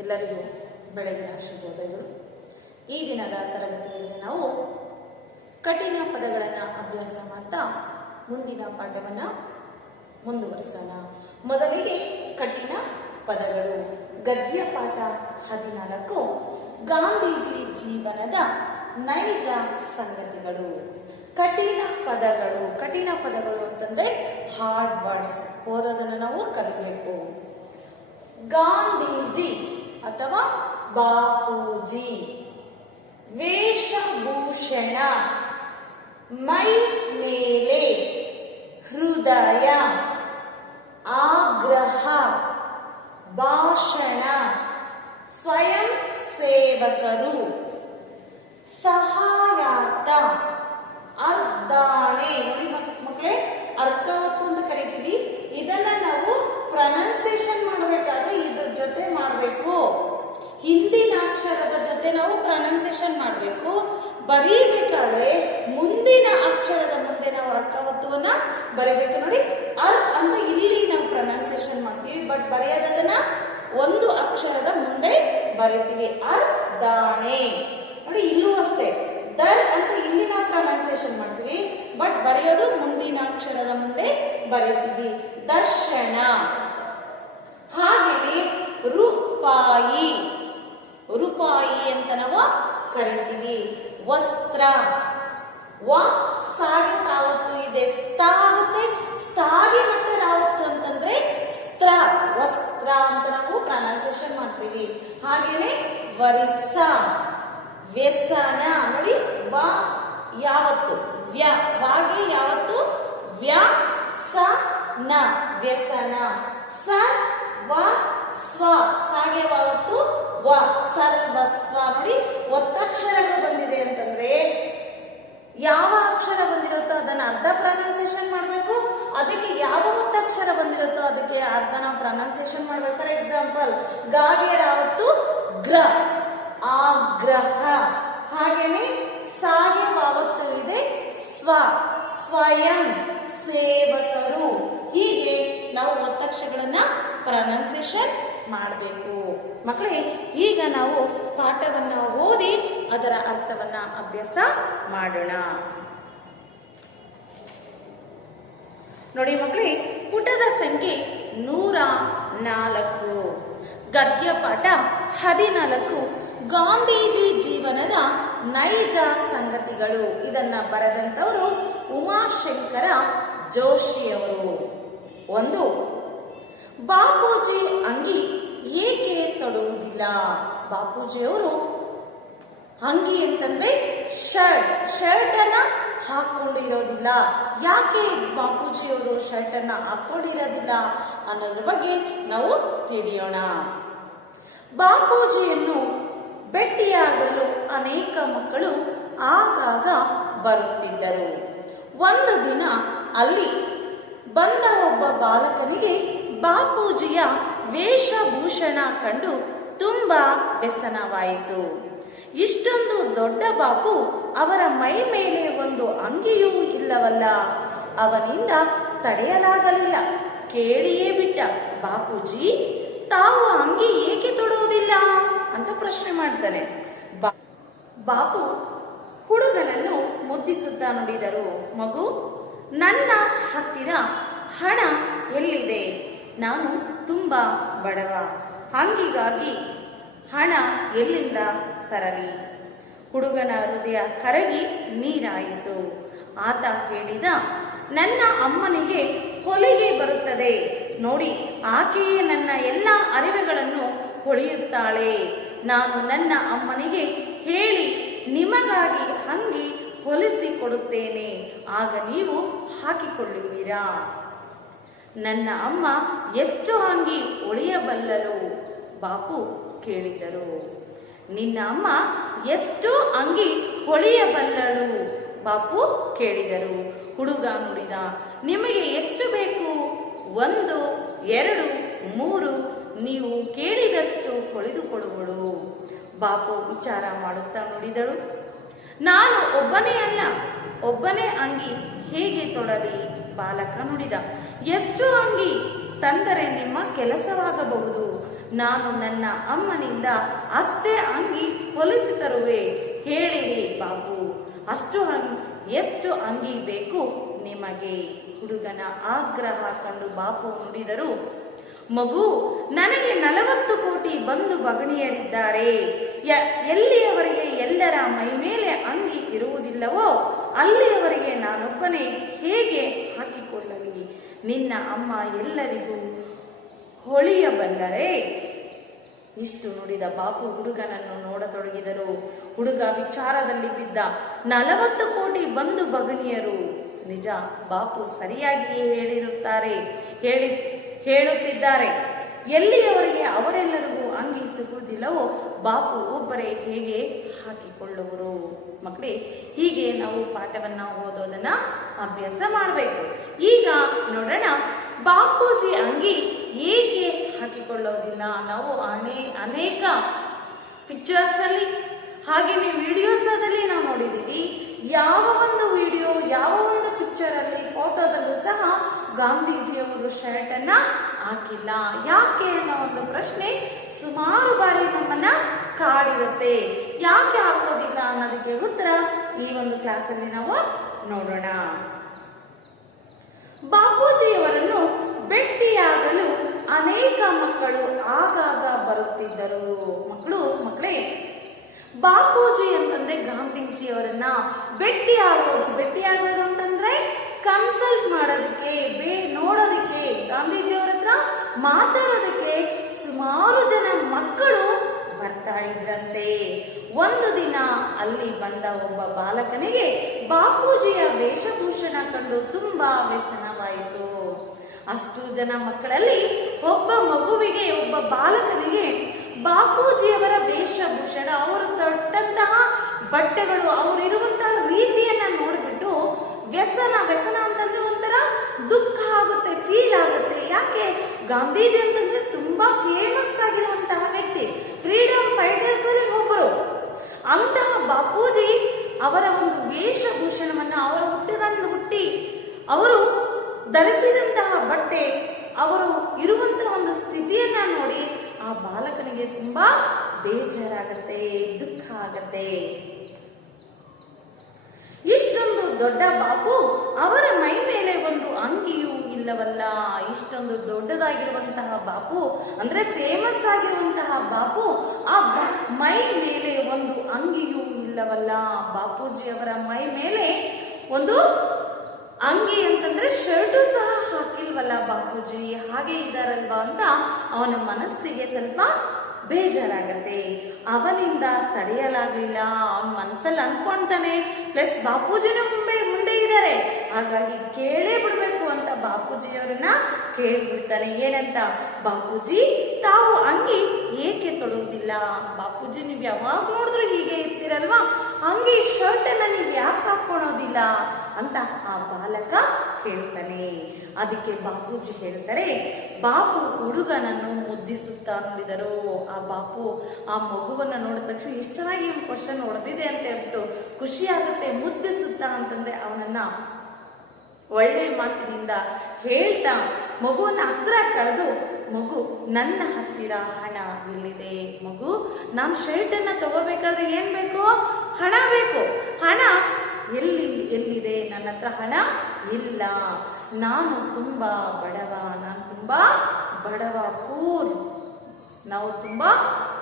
ಎಲ್ಲರಿಗೂ ಬೆಳಗಿನ ಶುಭೋದಯಗಳು. ಈ ದಿನದ ತರಗತಿಯಲ್ಲಿ ನಾವು ಕಠಿಣ ಪದಗಳನ್ನು ಅಭ್ಯಾಸ ಮಾಡ್ತಾ ಮುಂದಿನ ಪಾಠವನ್ನು ಮುಂದುವರಿಸೋಣ. ಮೊದಲಿಗೆ ಕಠಿಣ ಪದಗಳು. ಗದ್ಯ ಪಾಠ 14 ಗಾಂಧೀಜಿ ಜೀವನದ ನೈಜ ಸಂಗತಿಗಳು. ಕಠಿಣ ಪದಗಳು. ಕಠಿಣ ಪದಗಳು ಅಂತಂದ್ರೆ ಹಾರ್ಡ್ ವರ್ಡ್ಸ್. ಓದೋದನ್ನು ನಾವು ಕಲಿಬೇಕು. ಗಾಂಧೀಜಿ ಅಥವಾ ಬಾಪೂಜಿ. ವೇಷಭೂಷಣ, ಮೈ ಮೇಲೆ, ಹೃದಯ, ಆಗ್ರಹ, ಭಾಷಣ, ಸ್ವಯಂ ಸೇವಕರು, ಸಹಾಯಾರ್ಥ, ಅರ್ಧಾಣೆ. ನೋಡಿ ಮಕ್ಕಳೇ, ಅರ್ಕಾವತ್ತು ಅಂತ ಕರಿತೀವಿ. ಇದನ್ನ ನಾವು ಪ್ರೊನೌನ್ಸಿಯೇಷನ್ ಮಾಡಬೇಕಾದ್ರೆ ಇದ್ರ ಜೊತೆ ಮಾಡಬೇಕು. ಹಿಂದಿನ ಅಕ್ಷರದ ಜೊತೆ ನಾವು ಪ್ರೊನೌನ್ಸಿಯೇಷನ್ ಮಾಡಬೇಕು. ಬರೀಬೇಕಾದ್ರೆ ಮುಂದಿನ ಅಕ್ಷರದ ಮುಂದೆ ನಾವು ಅರ್ಕಾವತ್ತುವನ್ನ ಬರೀಬೇಕು. ನೋಡಿ, ಅರ್ ಅಂತ ಇಲ್ಲಿ ನಾವು ಪ್ರೊನೌನ್ಸಿಯೇಷನ್ ಮಾಡ್ತೀವಿ, ಬಟ್ ಬರೆಯೋದನ್ನ ಒಂದು ಅಕ್ಷರದ ಮುಂದೆ ಬರೀತೀವಿ. ಅರ್ಧಾಣೆ. ನೋಡಿ, ಇಲ್ಲೂ ಅಷ್ಟೇ ದರ್ ಅಂತ ಇಲ್ಲಿ ನಾವು ಪ್ರೊನೌನ್ಸಿಯೇಷನ್ ಮಾಡ್ತೀವಿ, ಬಟ್ ಬರೆಯೋದು ಮುಂದಿನ ಅಕ್ಷರದ ಮುಂದೆ ಬರೀತೀವಿ. ದರ್ಶನ. ಹಾಗೆಯೇ ರೂಪಾಯಿ. ರೂಪಾಯಿ ಅಂತ ನಾವು ಕರಿತೀವಿ. ವಸ್ತ್ರ. ವ ಸಾಗೆ ತಾವತ್ತು ಇದೆ, ಸ್ತಾ ಆಗುತ್ತೆ. ಸ್ತಾಗೆ ಮತ್ತೆ ರಾವತ್ತು ಅಂತಂದ್ರೆ ಸ್ತ್ರ, ವಸ್ತ್ರ ಅಂತ ನಾವು ಪ್ರೊನೌನ್ಸಿಯೇಷನ್ ಮಾಡ್ತೀವಿ. ಹಾಗೇನೆ ವರಿಸ, ವ್ಯಸನ. ನೋಡಿ, ವ ಯಾವತ್ತು ವ್ಯ, ವಾಗೆ ಯಾವತ್ತು ವ್ಯ, ಸ ನ, ವ್ಯಸನ. ಸ ವ ಸ್ವ, ಸಾಗೆ ಯಾವತ್ತು ವ, ಸರ್ವಸ್ವ. ನೋಡಿ, ಒತ್ತಕ್ಷರಗಳು ಬಂದಿದೆ ಅಂತಂದ್ರೆ ಯಾವ ಅಕ್ಷರ ಬಂದಿರುತ್ತೋ ಅದನ್ನ ಅರ್ಧ ಪ್ರೊನೌನ್ಸಿಯೇಷನ್ ಮಾಡಬೇಕು. ಅದಕ್ಕೆ ಯಾವ ಒತ್ತಕ್ಷರ ಬಂದಿರುತ್ತೋ ಅದಕ್ಕೆ ಅರ್ಧ ನಾವು ಪ್ರೊನೌನ್ಸಿಯೇಷನ್ ಮಾಡಬೇಕು. ಫಾರ್ ಎಕ್ಸಾಂಪಲ್, ಗಾಗೆ ಯಾವತ್ತು ಗ್ರ, ಆಗ್ರಹ. ಹಾಗೇನೆ ಸಾಗೆ ಯಾವತ್ತು ಇದೆ ಸ್ವ, ಸ್ವಯಂ ಸೇವಕರು. ಹೀಗೆ ನಾವು ಒತ್ತಕ್ಷರಗಳನ್ನ ಪ್ರೊನೌನ್ಸಿಯೇಷನ್ ಮಾಡಬೇಕು. ಮಕ್ಕಳೇ, ಈಗ ನಾವು ಪಾಠವನ್ನ ಓದಿ ಅದರ ಅರ್ಥವನ್ನ ಅಭ್ಯಾಸ ಮಾಡೋಣ. ನೋಡಿ ಮಕ್ಕಳೇ, ಪುಟದ ಸಂಖ್ಯೆ 104. ಗದ್ಯ ಪಾಠ 14 ಗಾಂಧೀಜಿ ಜೀವನದ ನೈಜ ಸಂಗತಿಗಳು. ಇದನ್ನ ಬರೆದಂತವರು ಉಮಾಶಂಕರ ಜೋಶಿಯವರು. 1. ಬಾಪೂಜಿ ಅಂಗಿ ಏಕೆ ತೊಡುವುದಿಲ್ಲ? ಬಾಪೂಜಿಯವರು ಅಂಗಿ ಅಂತಂದ್ರೆ ಶರ್ಟ್ ಅನ್ನ ಹಾಕೊಂಡಿರೋದಿಲ್ಲ. ಯಾಕೆ ಬಾಪೂಜಿಯವರು ಶರ್ಟ್ ಅನ್ನ ಹಾಕೊಂಡಿರೋದಿಲ್ಲ ಅನ್ನೋದ್ರ ಬಗ್ಗೆ ನಾವು ತಿಳಿಯೋಣ. ಬಾಪೂಜಿಯನ್ನು ಭೇಟಿಯಾಗಲು ಅನೇಕ ಮಕ್ಕಳು ಆಗಾಗ ಬರುತ್ತಿದ್ದರು. ಒಂದು ದಿನ ಅಲ್ಲಿ ಬಂದ ಒಬ್ಬ ಬಾಲಕನಿಗೆ ಬಾಪೂಜಿಯ ವೇಷಭೂಷಣ ಕಂಡು ತುಂಬಾ ವ್ಯಸನವಾಯಿತು. ಇಷ್ಟೊಂದು ದೊಡ್ಡ ಬಾಪು, ಅವರ ಮೈ ಮೇಲೆ ಒಂದು ಅಂಗಿಯೂ ಇಲ್ಲವಲ್ಲ. ಅವನಿಂದ ತಡೆಯಲಾಗಲಿಲ್ಲ. ಕೇಳಿಯೇ ಬಿಟ್ಟ. ಬಾಪೂಜಿ, ತಾವು ಅಂಗಿ ಏಕೆ ತೊಡುವುದಿಲ್ಲ ಅಂತ ಪ್ರಶ್ನೆ ಮಾಡ್ತಾನೆ. ಬಾಪು ಹುಡುಗನನ್ನು ಮುದ್ದಿಸುತ್ತಾ ನುಡಿದರು. ಮಗು, ನನ್ನ ಹತ್ತಿರ ಹಣ ಎಲ್ಲಿದೆ? ನಾನು ತುಂಬಾ ಬಡವ. ಅಂಗಿಗಾಗಿ ಹಣ ಎಲ್ಲಿಂದ ತರಲಿ? ಹುಡುಗನ ಹೃದಯ ಕರಗಿ ನೀರಾಯಿತು. ಆತ ಹೇಳಿದ, ನನ್ನ ಅಮ್ಮನಿಗೆ ಹೊಲಿಗೆ ಬರುತ್ತದೆ ನೋಡಿ. ಆಕೆಯೇ ನನ್ನ ಎಲ್ಲ ಅರಿವೆಗಳನ್ನು ಹೊಳೆಯುತ್ತಾಳೆ. ನಾನು ನನ್ನ ಅಮ್ಮನಿಗೆ ಹೇಳಿ ನಿಮಗಾಗಿ ಅಂಗಿ ಹೊಲಿಸಿ ಕೊಡುತ್ತೇನೆ. ಆಗ ನೀವು ಹಾಕಿಕೊಳ್ಳುವಿರಾ? ನನ್ನ ಅಮ್ಮ ಎಷ್ಟು ಅಂಗಿ ಹೊಲಿಯಬಲ್ಲಳು? ಬಾಪು ಕೇಳಿದರು. ನಿನ್ನ ಅಮ್ಮ ಎಷ್ಟು ಅಂಗಿ ಹೊಲಿಯಬಲ್ಲಳು? ಬಾಪು ಕೇಳಿದರು. ಹುಡುಗ ನುಡಿದ, ನಿಮಗೆ ಎಷ್ಟು ಬೇಕು? 1, 2, 3, ನೀವು ಕೇಳಿದಷ್ಟು ಹೊಲಿದುಕೊಡುವಳು. ಬಾಪು ವಿಚಾರ ಮಾಡುತ್ತಾ ನುಡಿದಳು. ನಾನು ಒಬ್ಬನೇ ಅಲ್ಲ, ಒಬ್ಬನೇ ಅಂಗಿ ಹೇಗೆ ತೊಡಲಿ? ಬಾಲಕ ನುಡಿದ. ಎಷ್ಟು ಅಂಗಿ ತಂದರೆ ನಿಮ್ಮ ಕೆಲಸವಾಗಬಹುದು. ನಾನು ನನ್ನ ಅಮ್ಮನಿಂದ ಅಷ್ಟೇ ಅಂಗಿ ಹೊಲಿಸಿ ತರುವೆ. ಹೇಳಿರಿ ಬಾಪು, ಎಷ್ಟು ಅಂಗಿ ಬೇಕು ನಿಮಗೆ? ಹುಡುಗನ ಆಗ್ರಹ ಕಂಡು ಬಾಪು ನುಡಿದರು, ಮಗು, ನನಗೆ 40 ಕೋಟಿ ಬಂಧು ಭಗಿನಿಯರಿದ್ದಾರೆ. ಎಲ್ಲಿಯವರೆಗೆ ಎಲ್ಲರ ಮೈ ಮೇಲೆ ಅಂಗಿ ಇರುವುದಿಲ್ಲವೋ ಅಲ್ಲಿಯವರೆಗೆ ನಾನೊಬ್ಬನೇ ಹೇಗೆ ಹಾಕಿಕೊಳ್ಳಲಿ? ನಿನ್ನ ಅಮ್ಮ ಎಲ್ಲರಿಗೂ ಹೊಳೆಯಬಲ್ಲರೆ? ಇಷ್ಟು ನುಡಿದ ಬಾಪು ಹುಡುಗನನ್ನು ನೋಡತೊಡಗಿದರು. ಹುಡುಗ ವಿಚಾರದಲ್ಲಿ ಬಿದ್ದ. 40 ಕೋಟಿ ಬಂಧು ಭಗಿನಿಯರು. ನಿಜ, ಬಾಪು ಸರಿಯಾಗಿಯೇ ಹೇಳುತ್ತಿದ್ದಾರೆ. ಎಲ್ಲಿಯವರೆಗೆ ಅವರೆಲ್ಲರಿಗೂ ಅಂಗಿ ಸಿಗುವುದಿಲ್ಲವೋ ಬಾಪು ಒಬ್ಬರೇ ಹೇಗೆ ಹಾಕಿಕೊಳ್ಳುವರು? ಮಕ್ಕಳೇ, ಹೀಗೆ ನಾವು ಪಾಠವನ್ನ ಓದೋದನ್ನ ಅಭ್ಯಾಸ ಮಾಡಬೇಕು. ಈಗ ನೋಡೋಣ, ಬಾಪೂಜಿ ಅಂಗಿ ಏಕೆ ಹಾಕಿಕೊಳ್ಳೋದಿಲ್ಲ? ನಾವು ಅನೇಕ ಪಿಕ್ಚರ್ಸ್ ನಲ್ಲಿ ಹಾಗೇನೆ ವಿಡಿಯೋಸ್ ನಲ್ಲಿ ನಾವು ನೋಡಿದೀವಿ. ಯಾವ ಒಂದು ವಿಡಿಯೋ, ಯಾವ ಒಂದು ಪಿಕ್ಚರ್ ಅಲ್ಲಿ, ಫೋಟೋದಲ್ಲೂ ಸಹ ಗಾಂಧೀಜಿಯವರು ಶರ್ಟ್ ಅನ್ನ ಹಾಕಿಲ್ಲ. ಯಾಕೆ ಅನ್ನೋ ಒಂದು ಪ್ರಶ್ನೆ ಸುಮಾರು ಬಾರಿ ನಮ್ಮನ್ನ ಕಾಡಿರುತ್ತೆ. ಯಾಕೆ ಹಾಕೋದಿಲ್ಲ ಅನ್ನೋದಕ್ಕೆ ಉತ್ತರ ಈ ಒಂದು ಕ್ಲಾಸ್ ಅಲ್ಲಿ ನಾವು ನೋಡೋಣ. ಬಾಪೂಜಿಯವರನ್ನು ಭೇಟಿಯಾಗಲು ಅನೇಕ ಮಕ್ಕಳು ಆಗಾಗ ಬರುತ್ತಿದ್ದರು. ಮಕ್ಕಳೇ, ಬಾಪೂಜಿ ಅಂತಂದ್ರೆ ಗಾಂಧೀಜಿಯವರನ್ನ ಭೇಟಿಯಾಗೋದು ಅಂತಂದ್ರೆ ಕನ್ಸಲ್ಟ್ ಮಾಡೋದಕ್ಕೆ, ನೋಡೋದಕ್ಕೆ, ಗಾಂಧೀಜಿಯವರ ಹತ್ರ ಮಾತಾಡೋದಕ್ಕೆ ಸುಮಾರು ಜನ ಮಕ್ಕಳು ಬರ್ತಾ ಇದ್ರಂತೆ. ಒಂದು ದಿನ ಅಲ್ಲಿ ಬಂದ ಒಬ್ಬ ಬಾಲಕನಿಗೆ ಬಾಪೂಜಿಯ ವೇಷಭೂಷಣ ಕಂಡು ತುಂಬಾ ವ್ಯಸನವಾಯಿತು. ಅಷ್ಟು ಜನ ಮಕ್ಕಳಲ್ಲಿ ಒಬ್ಬ ಬಾಲಕನಿಗೆ ಬಾಪೂಜಿಯವರ ವೇಷಭೂಷಣ, ಅವರು ತೊಟ್ಟಂತಹ ಬಟ್ಟೆಗಳು, ಅವರಿರುವಂತಹ ರೀತಿಯನ್ನ ನೋಡ್ಬಿಟ್ಟು ವ್ಯಸನ ಅಂತಂದ್ರೆ ಒಂಥರ ದುಃಖ ಆಗುತ್ತೆ, ಫೀಲ್ ಆಗುತ್ತೆ. ಯಾಕೆ? ಗಾಂಧೀಜಿ ಅಂತಂದ್ರೆ ತುಂಬಾ ಫೇಮಸ್ ಆಗಿರುವಂತಹ ವ್ಯಕ್ತಿ, ಫ್ರೀಡಮ್ ಫೈಟರ್ಸ್ ಅಲ್ಲಿ ಒಬ್ಬರು. ಅಂತಹ ಬಾಪೂಜಿ ಅವರ ಒಂದು ವೇಷಭೂಷಣವನ್ನ, ಅವರ ಹುಟ್ಟಿ ಅವರು ಧರಿಸಿದಂತಹ ಬಟ್ಟೆ, ಅವರು ಇರುವಂತಹ ಒಂದು ಸ್ಥಿತಿಯನ್ನ ನೋಡಿ ಆ ಬಾಲಕನಿಗೆ ತುಂಬಾ ಬೇಜಾರಾಗತ್ತೆ, ದುಃಖ ಆಗತ್ತೆ. ಇಷ್ಟೊಂದು ದೊಡ್ಡ ಬಾಪು, ಅವರ ಮೈ ಮೇಲೆ ಒಂದು ಅಂಗಿಯೂ ಇಲ್ಲವಲ್ಲ. ಇಷ್ಟೊಂದು ದೊಡ್ಡದಾಗಿರುವಂತಹ ಬಾಪು ಅಂದ್ರೆ ಫೇಮಸ್ ಆಗಿರುವಂತಹ ಬಾಪು, ಆ ಮೈ ಮೇಲೆ ಒಂದು ಅಂಗಿಯೂ ಇಲ್ಲವಲ್ಲ. ಬಾಪೂಜಿ ಅವರ ಮೈ ಮೇಲೆ ಒಂದು ಅಂಗಿ ಅಂತಂದ್ರೆ ಶರ್ಟು ಸಹ ಹಾಕಿಲ್ವಲ್ಲ ಬಾಪೂಜಿ, ಹಾಗೆ ಇದ್ದಾರಲ್ವಾ ಅಂತ ಅವನ ಮನಸ್ಸಿಗೆ ಸ್ವಲ್ಪ ಬೇಜಾರಾಗತ್ತೆ. ಅವನಿಂದ ತಡೆಯಲಾಗ್ಲಿಲ್ಲ. ಅವನ ಮನಸ್ಸಲ್ಲಿ ಅನ್ಕೊಂತಾನೆ, ಪ್ಲಸ್ ಬಾಪೂಜಿನ ಮುಂದೆ ಇದ್ದಾರೆ, ಹಾಗಾಗಿ ಕೇಳೇ ಬಿಡ್ಬೇಕು ಅಂತ ಬಾಪೂಜಿಯವರನ್ನ ಕೇಳ್ಬಿಡ್ತಾನೆ. ಏನಂತ? ಬಾಪೂಜಿ, ತಾವು ಅಂಗಿ ಏಕೆ ತೊಡುವುದಿಲ್ಲ? ಬಾಪೂಜಿ, ನೀವ್ ಯಾವಾಗ ನೋಡಿದ್ರು ಹೀಗೆ ಇರ್ತೀರಲ್ವಾ, ಅಂಗಿ ಶರ್ಟ್ ಅನ್ನ ನೀವ್ ಯಾಕೆ ಹಾಕೊಳ್ಳೋದಿಲ್ಲ ಅಂತ ಆ ಬಾಲಕ ಹೇಳ್ತಾನೆ. ಅದಕ್ಕೆ ಬಾಪೂಜಿ ಹೇಳ್ತಾರೆ, ಬಾಪು ಹುಡುಗನನ್ನು ಮುದ್ದಿಸುತ್ತಾ ನೋಡಿದರು. ಆ ಬಾಪು ಆ ಮಗುವನ್ನ ನೋಡಿದ ತಕ್ಷಣ ಎಷ್ಟು ಚೆನ್ನಾಗಿ ಒಂದು ಕ್ವಶನ್ ಹೊಡೆದಿದೆ ಅಂತ ಹೇಳ್ಬಿಟ್ಟು ಖುಷಿ ಆಗುತ್ತೆ. ಮುದ್ದಿಸುತ್ತಾ ಅಂತಂದ್ರೆ ಅವನನ್ನ ಒಳ್ಳೆ ಮಾತಿನಿಂದ ಹೇಳ್ತಾ ಮಗುವನ್ನ ಹತ್ರ ಕರೆದು, ಮಗು, ನನ್ನ ಹತ್ತಿರ ಹಣ ಇಲ್ಲಿದೆ. ಮಗು, ನಾನು ಶರ್ಟ್ ಅನ್ನ ತಗೋಬೇಕಾದ್ರೆ ಏನ್ ಬೇಕು? ಹಣ ಬೇಕು. ಹಣ ಎಲ್ಲಿದೆ? ನನ್ನ ಹತ್ರ ಹಣ ಇಲ್ಲ. ನಾನು ತುಂಬಾ ಬಡವ, ಪೂರ್, ನಾವು ತುಂಬಾ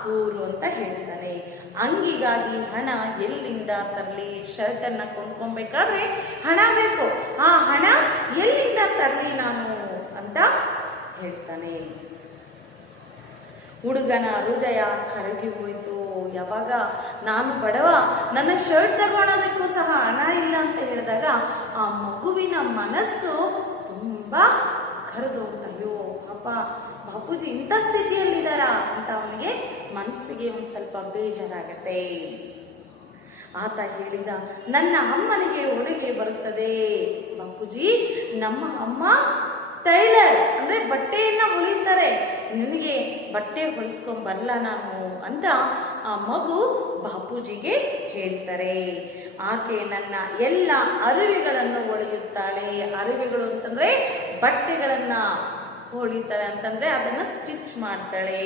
ಪೂರು ಅಂತ ಹೇಳ್ತಾರೆ. ಅಂಗಿಗಾಗಿ ಹಣ ಎಲ್ಲಿಂದ ತರಲಿ? ಶರ್ಟ್ ಅನ್ನ ಕೊಂಡ್ಕೊಬೇಕಾದ್ರೆ ಹಣ ಬೇಕು. ಆ ಹಣ ಎಲ್ಲಿಂದ ತರಲಿ ನಾನು ಅಂತ ಹೇಳ್ತಾನೆ. ಹುಡುಗನ ಹೃದಯ ಕರಗಿ ಹೋಯಿತು. ಯಾವಾಗ ನಾನು ಬಡವ, ನನ್ನ ಶರ್ಟ್ ತಗೊಳ್ಳೋದಕ್ಕೂ ಸಹ ಹಣ ಇಲ್ಲ ಅಂತ ಹೇಳಿದಾಗ ಆ ಮಗುವಿನ ಮನಸ್ಸು ತುಂಬಾ ಕರೆದು ಹೋಗ್ತಾಯೋ, ಪಾಪ ಬಾಪೂಜಿ ಇಂಥ ಸ್ಥಿತಿಯಲ್ಲಿದ್ದಾರ ಅಂತ ಅವನಿಗೆ ಮನಸ್ಸಿಗೆ ಒಂದ್ ಸ್ವಲ್ಪ ಬೇಜಾರಾಗತ್ತೆ. ಆತ ಹೇಳಿದ, ನನ್ನ ಅಮ್ಮನಿಗೆ ಹೊಲಿಗೆ ಬರುತ್ತದೆ. ಬಾಪೂಜಿ, ನಮ್ಮ ಅಮ್ಮ ಟೈಲರ್ ಅಂದ್ರೆ ಬಟ್ಟೆಯನ್ನ ಹೊಲಿತಾರೆ, ನಿನಗೆ ಬಟ್ಟೆ ಹೊಲಿಸ್ಕೊಂಡ್ ಬರಲ್ಲ ನಾನು ಅಂತ ಆ ಮಗು ಬಾಪೂಜಿಗೆ ಹೇಳ್ತಾರೆ. ಆಕೆ ನನ್ನ ಎಲ್ಲ ಅರಿವೆಗಳನ್ನು ಹೊಳೆಯುತ್ತಾಳೆ. ಅರಿವೆಗಳು ಅಂತಂದ್ರೆ ಬಟ್ಟೆಗಳನ್ನ ಹೊಲಿತಾಳೆ ಅಂತಂದ್ರೆ ಅದನ್ನ ಸ್ಟಿಚ್ ಮಾಡ್ತಾಳೆ.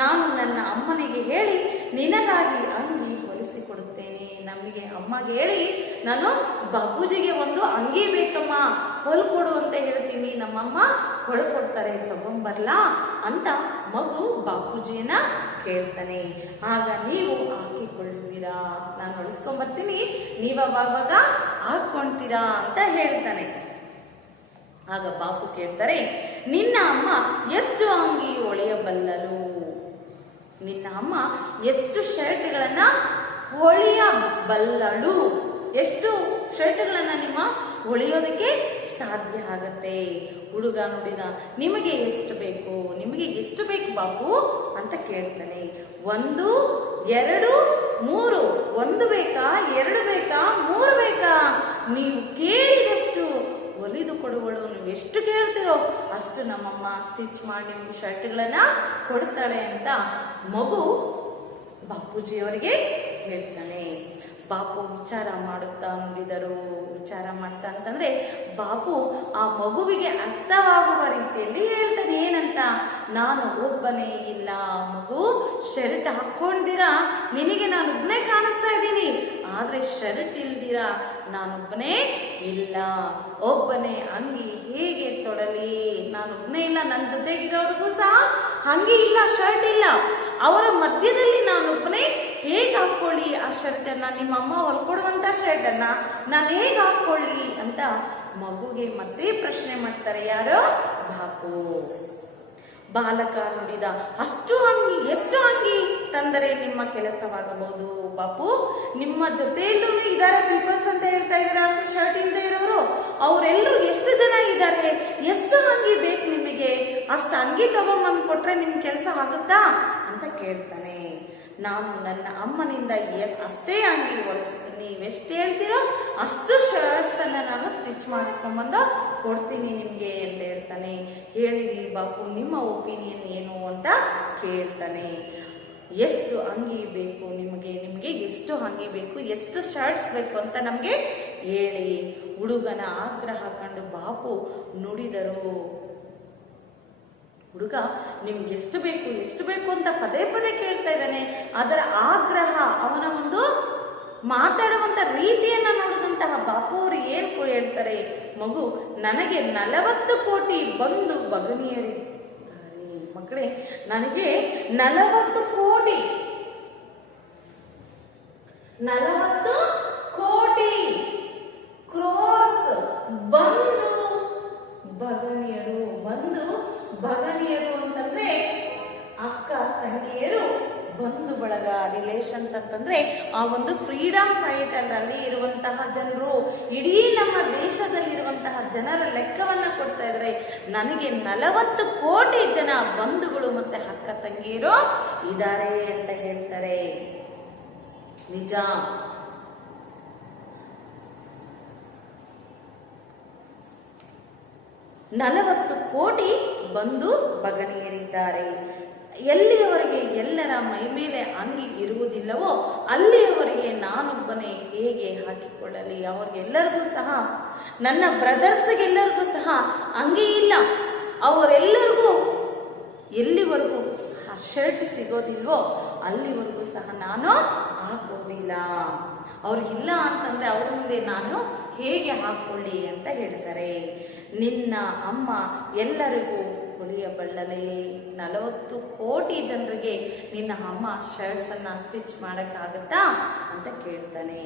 ನಾನು ನನ್ನ ಅಮ್ಮನಿಗೆ ಹೇಳಿ ನಿನಗಾಗಿ ಅಂಗಿ ಹೊಲಿಸಿಕೊಡುತ್ತೇನೆ. ನಮಗೆ ಅಮ್ಮಗೆ ಹೇಳಿ ನಾನು ಬಾಪೂಜಿಗೆ ಒಂದು ಅಂಗಿ ಬೇಕಮ್ಮ ಹೊಲ್ಕೊಡು ಅಂತ ಹೇಳ್ತೀನಿ. ನಮ್ಮಮ್ಮ ಹೊಳ್ಕೊಡ್ತಾರೆ, ತಗೊಂಬರ್ಲಾ ಅಂತ ಮಗು ಬಾಪೂಜಿಯನ್ನ ಕೇಳ್ತಾನೆ. ಆಗ ನೀವು ಹಾಕಿಕೊಳ್ಳುವಿರಾ, ನಾನು ಹೊಲಿಸ್ಕೊಂಡ್ಬರ್ತೀನಿ, ನೀವಾಗ ಹಾಕೊಂತೀರಾ ಅಂತ ಹೇಳ್ತಾನೆ. ಆಗ ಬಾಪು ಕೇಳ್ತಾರೆ, ನಿನ್ನ ಅಮ್ಮ ಎಷ್ಟು ಅಂಗಿ ಹೊಳೆಯಬಲ್ಲಳು? ನಿನ್ನ ಅಮ್ಮ ಎಷ್ಟು ಶರ್ಟ್ಗಳನ್ನ ಹೊಳೆಯಬಲ್ಲಳು? ಎಷ್ಟು ಶರ್ಟ್ಗಳನ್ನ ನಿಮ್ಮ ಹೊಳೆಯೋದಕ್ಕೆ ಸಾಧ್ಯ ಆಗತ್ತೆ? ಹುಡುಗ ನುಡಿದ, ನಿಮಗೆ ಎಷ್ಟು ಬೇಕು? ನಿಮಗೆ ಎಷ್ಟು ಬೇಕು ಬಾಪು ಅಂತ ಕೇಳ್ತಾನೆ. 1, 2, 3. 1 ಬೇಕಾ, 2 ಬೇಕಾ, 3 ಬೇಕಾ? ನೀವು ಕೇಳಿದಷ್ಟು ಹೊಲಿದು ಕೊಡುವಳು. ನೀವು ಎಷ್ಟು ಕೇಳ್ತೀರೋ ಅಷ್ಟು ನಮ್ಮಮ್ಮ ಸ್ಟಿಚ್ ಮಾಡಿ ನಿಮ್ಗೆ ಶರ್ಟ್ಗಳನ್ನ ಕೊಡ್ತಾಳೆ ಅಂತ ಮಗು ಬಾಪೂಜಿಯವರಿಗೆ ಹೇಳ್ತಾನೆ. ಬಾಪು ವಿಚಾರ ಮಾಡುತ್ತಾ ನುಡಿದರು. ವಿಚಾರ ಮಾಡ್ತಾ ಅಂತಂದ್ರೆ ಬಾಪು ಆ ಮಗುವಿಗೆ ಅರ್ಥವಾಗುವ ರೀತಿಯಲ್ಲಿ ಹೇಳ್ತಾನೆ. ಏನಂತ? ನಾನು ಒಬ್ಬನೇ ಇಲ್ಲ ಮಗು, ಶರ್ಟ್ ಹಾಕೊಂಡಿರಾ ನಿನಗೆ ನಾನೊಬ್ಬನೇ ಕಾಣಿಸ್ತಾ ಇದ್ದೀನಿ, ಆದ್ರೆ ಶರ್ಟ್ ಇಲ್ದಿರಾ ನಾನೊಬ್ಬನೇ ಇಲ್ಲ. ಒಬ್ಬನೇ ಅಂಗಿ ಹೇಗೆ ತೊಡಲಿ? ನಾನೊಬ್ಬನೇ ಇಲ್ಲ, ನನ್ನ ಜೊತೆಗಿರೋರಿಗೂ ಸಹ ಅಂಗಿ ಇಲ್ಲ, ಶರ್ಟ್ ಇಲ್ಲ. ಅವರ ಮಧ್ಯದಲ್ಲಿ ನಾನೊಬ್ಬನೇ ಹೇಗೆ ಹಾಕೊಳ್ಳಿ ಆ ಶರ್ಟ್ ಅನ್ನ? ನಿಮ್ಮಮ್ಮ ಹೊಲ್ಕೊಡುವಂತ ಶರ್ಟ್ ಅನ್ನ ನಾನು ಹೇಗೆ ಹಾಕೊಳ್ಳಿ ಅಂತ ಮಗುಗೆ ಮತ್ತೆ ಪ್ರಶ್ನೆ ಮಾಡ್ತಾರೆ. ಯಾರೋ? ಬಾಪು. ಬಾಲಕ ನುಡಿದ, ಅಷ್ಟು ಅಂಗಿ, ಎಷ್ಟು ಅಂಗಿ ತಂದರೆ ನಿಮ್ಮ ಕೆಲಸವಾಗಬಹುದು ಬಾಪು? ನಿಮ್ಮ ಜೊತೆಯಲ್ಲೂ ಇದಾರೆ ಪೀಪಲ್ಸ್ ಅಂತ ಹೇಳ್ತಾ ಇದಾರೆ, ಶರ್ಟ್ ಇಲ್ಲದೆ ಇರೋರು, ಅವರೆಲ್ಲರೂ ಎಷ್ಟು ಜನ ಇದ್ದಾರೆ? ಎಷ್ಟು ಅಂಗಿ ಬೇಕು ನಿಮಗೆ? ಅಷ್ಟು ಅಂಗಿ ತಗೊಂಡ್ಬಂದು ಕೊಟ್ರೆ ನಿಮ್ ಕೆಲಸ ಆಗುತ್ತಾ ಅಂತ ಕೇಳ್ತಾನೆ. ನಾನು ನನ್ನ ಅಮ್ಮನಿಂದ ಅಷ್ಟೇ ಅಂಗಿ ಹೊಲಿಸ್ತೀನಿ, ನೀವೆಷ್ಟು ಹೇಳ್ತೀರೋ ಅಷ್ಟು ಶರ್ಟ್ಸ್ ಅನ್ನ ನಾನು ಸ್ಟಿಚ್ ಮಾಡಿಸ್ಕೊಂಡ್ಬಂದು ಕೊಡ್ತೀನಿ ನಿಮ್ಗೆ ಅಂತ ಹೇಳ್ತಾನೆ. ಹೇಳಿರಿ ಬಾಪು, ನಿಮ್ಮ ಒಪಿನಿಯನ್ ಏನು ಅಂತ ಕೇಳ್ತಾನೆ. ಎಷ್ಟು ಅಂಗಿ ಬೇಕು ನಿಮಗೆ? ನಿಮಗೆ ಎಷ್ಟು ಅಂಗಿ ಬೇಕು, ಎಷ್ಟು ಶರ್ಟ್ಸ್ ಬೇಕು ಅಂತ ನಮ್ಗೆ ಹೇಳಿ. ಹುಡುಗನ ಆಗ್ರಹ ಕಂಡು ಬಾಪು ನುಡಿದರು. ಹುಡುಗ ನಿಮ್ಗೆ ಎಷ್ಟು ಬೇಕು, ಎಷ್ಟು ಬೇಕು ಅಂತ ಪದೇ ಪದೇ ಕೇಳ್ತಾ ಇದ್ದಾನೆ. ಅದರ ಆಗ್ರಹ, ಅವನ ಒಂದು ಮಾತಾಡುವಂತ ರೀತಿಯನ್ನ ನೋಡಿದಂತಹ ಬಾಪು ಅವರು ಏನ್ ಹೇಳ್ತಾರೆ? ಮಗು, ನನಗೆ 40 ಕೋಟಿ ಬಂದು ಭಗನಿಯರಿದ್ದಾರೆ. ಮಕ್ಕಳೇ, ನನಗೆ 40 ಕೋಟಿ 40 ಕೋಟಿ ಕ್ರೋರ್ಸ್ ಬಂದು ಭಗನಿಯರು. ಬಂದು ಭಗನಿಯರು ಅಂತಂದ್ರೆ ಅಕ್ಕ ತಂಗಿಯರು, ಬಂಧು ಬಳಗ, ರಿಲೇಷನ್ಸ್ ಅಂತಂದ್ರೆ ಆ ಒಂದು ಫ್ರೀಡಮ್ ಫೈಟರ್ ಅಲ್ಲಿ ಇರುವಂತಹ ಜನರು, ಇಡೀ ನಮ್ಮ ದೇಶದಲ್ಲಿರುವಂತಹ ಜನರ ಲೆಕ್ಕವನ್ನ ಕೊಡ್ತಾ ಇದ್ರೆ ನನಗೆ 40 ಕೋಟಿ ಜನ ಬಂಧುಗಳು ಮತ್ತೆ ಅಕ್ಕ ತಂಗಿಯರು ಇದ್ದಾರೆ ಅಂತ ಹೇಳ್ತಾರೆ. ನಿಜ. ನಲವತ್ತು ಕೋಟಿ ಬಂದು ಭಗನಿಯರಿದ್ದಾರೆ. ಎಲ್ಲಿಯವರೆಗೆ ಎಲ್ಲರ ಮೈ ಮೇಲೆ ಅಂಗಿ ಇರುವುದಿಲ್ಲವೋ ಅಲ್ಲಿಯವರೆಗೆ ನಾನೊಬ್ಬನೇ ಹೇಗೆ ಹಾಕಿಕೊಳ್ಳಲಿ? ಅವ್ರಿಗೆಲ್ಲರಿಗೂ ಸಹ, ನನ್ನ ಬ್ರದರ್ಸ್ಗೆಲ್ಲರಿಗೂ ಸಹ ಅಂಗಿ ಇಲ್ಲ. ಅವರೆಲ್ಲರಿಗೂ ಎಲ್ಲಿವರೆಗೂ ಶರ್ಟ್ ಸಿಗೋದಿಲ್ವೋ ಅಲ್ಲಿವರೆಗೂ ಸಹ ನಾನು ಹಾಕೋದಿಲ್ಲ. ಅವ್ರಿಗಿಲ್ಲ ಅಂತಂದ್ರೆ ಅವ್ರ ಮುಂದೆ ನಾನು ಹೇಗೆ ಹಾಕೊಳ್ಳಿ ಅಂತ ಹೇಳ್ತಾರೆ. ನಿನ್ನ ಅಮ್ಮ ಎಲ್ಲರಿಗೂ ಹೊಲಿಯಬಲ್ಲಲೇ? 40 ಕೋಟಿ ಜನರಿಗೆ ನಿನ್ನ ಅಮ್ಮ ಶರ್ಟ್ಸ್ ಅನ್ನ ಸ್ಟಿಚ್ ಮಾಡಕ್ಕಾಗತ್ತಾ ಅಂತ ಕೇಳ್ತಾನೆ.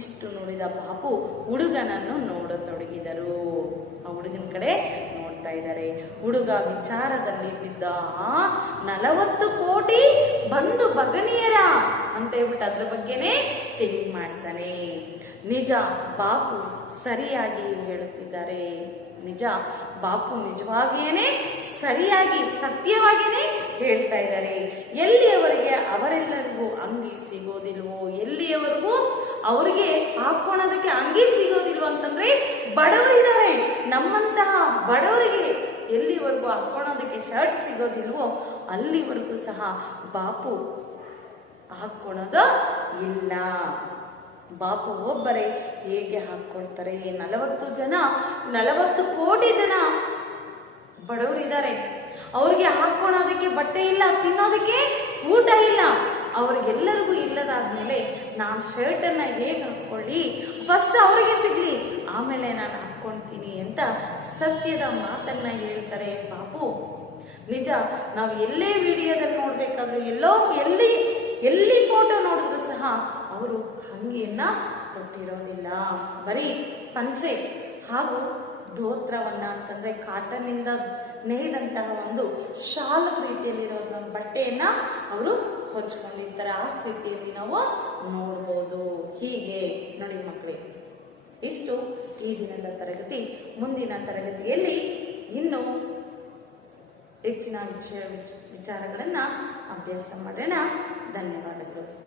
ಇಷ್ಟು ನೋಡಿದ ಬಾಪು ಹುಡುಗನನ್ನು ನೋಡತೊಡಗಿದರು. ಆ ಹುಡುಗನ ಕಡೆ ನೋಡ್ತಾ ಇದ್ದಾರೆ. ಹುಡುಗ ವಿಚಾರದಲ್ಲಿ ಬಿದ್ದ. 40 ಕೋಟಿ ಬಂದು ಭಗನಿಯರ ಅಂತ ಹೇಳ್ಬಿಟ್ಟು ಅದ್ರ ಬಗ್ಗೆನೇ ಥಿಂಕ್ ಮಾಡ್ತಾನೆ. ನಿಜ, ಬಾಪು ಸರಿಯಾಗಿ ಹೇಳುತ್ತಿದ್ದಾರೆ. ನಿಜ, ಬಾಪು ನಿಜವಾಗಿಯೇನೆ ಸರಿಯಾಗಿ ಸತ್ಯವಾಗಿಯೇ ಹೇಳ್ತಾ ಇದ್ದಾರೆ. ಎಲ್ಲಿಯವರೆಗೆ ಅವರೆಲ್ಲರಿಗೂ ಅಂಗಿ ಸಿಗೋದಿಲ್ವೋ, ಎಲ್ಲಿಯವರೆಗೂ ಅವರಿಗೆ ಹಾಕೋಣೋದಕ್ಕೆ ಅಂಗಿ ಸಿಗೋದಿಲ್ವೋ ಅಂತಂದ್ರೆ ಬಡವರಿದ್ದಾರೆ, ನಮ್ಮಂತಹ ಬಡವರಿಗೆ ಎಲ್ಲಿವರೆಗೂ ಹಾಕೋಣೋದಕ್ಕೆ ಶರ್ಟ್ ಸಿಗೋದಿಲ್ವೋ ಅಲ್ಲಿವರೆಗೂ ಸಹ ಬಾಪು ಹಾಕೊಳ್ಳೋದು ಇಲ್ಲ. ಬಾಪು ಒಬ್ಬರೇ ಹೇಗೆ ಹಾಕೊಳ್ತಾರೆ? 40 ಕೋಟಿ ಜನ ಬಡವರು ಇದ್ದಾರೆ, ಅವ್ರಿಗೆ ಹಾಕೊಳ್ಳೋದಕ್ಕೆ ಬಟ್ಟೆ ಇಲ್ಲ, ತಿನ್ನೋದಕ್ಕೆ ಊಟ ಇಲ್ಲ. ಅವ್ರಿಗೆಲ್ಲರಿಗೂ ಇಲ್ಲದಾದ್ಮೇಲೆ ನಾನು ಶರ್ಟ್ ಅನ್ನ ಹೇಗೆ ಹಾಕೊಳ್ಳಿ, ಫಸ್ಟ್ ಅವರಿಗೆ ಸಿಗ್ಲಿ ಆಮೇಲೆ ನಾನು ಹಾಕೊಳ್ತೀನಿ ಅಂತ ಸತ್ಯದ ಮಾತನ್ನ ಹೇಳ್ತಾರೆ ಬಾಪು. ನಿಜ, ನಾವು ಎಲ್ಲೇ ವಿಡಿಯೋದಲ್ಲಿ ನೋಡ್ಬೇಕಾದ್ರೂ ಎಲ್ಲಿ ಫೋಟೋ ನೋಡಿದ್ರು ಸಹ ಅವರು ಅಂಗಿಯನ್ನ ತೊಟ್ಟಿರೋದಿಲ್ಲ. ಬರೀ ಪಂಚೆ ಹಾಗೂ ಧೋತ್ರವನ್ನ ಅಂತಂದ್ರೆ ಕಾಟನ್ ಇಂದ ನೇಯ್ದಂತಹ ಒಂದು ಶಾಲ್ ರೀತಿಯಲ್ಲಿರೋ ಬಟ್ಟೆಯನ್ನ ಅವರು ಹೊಚ್ಕೊಂಡಿರ್ತಾರೆ. ಆ ಸ್ಥಿತಿಯಲ್ಲಿ ನಾವು ನೋಡ್ಬೋದು. ಹೀಗೆ ನೋಡಿ ಮಕ್ಕಳಿಗೆ, ಇಷ್ಟು ಈ ದಿನದ ತರಗತಿ. ಮುಂದಿನ ತರಗತಿಯಲ್ಲಿ ಇನ್ನು ಹೆಚ್ಚಿನ ವಿಚಾರಗಳನ್ನ ಅಭ್ಯಾಸ ಮಾಡೋಣ. ಧನ್ಯವಾದಗಳು.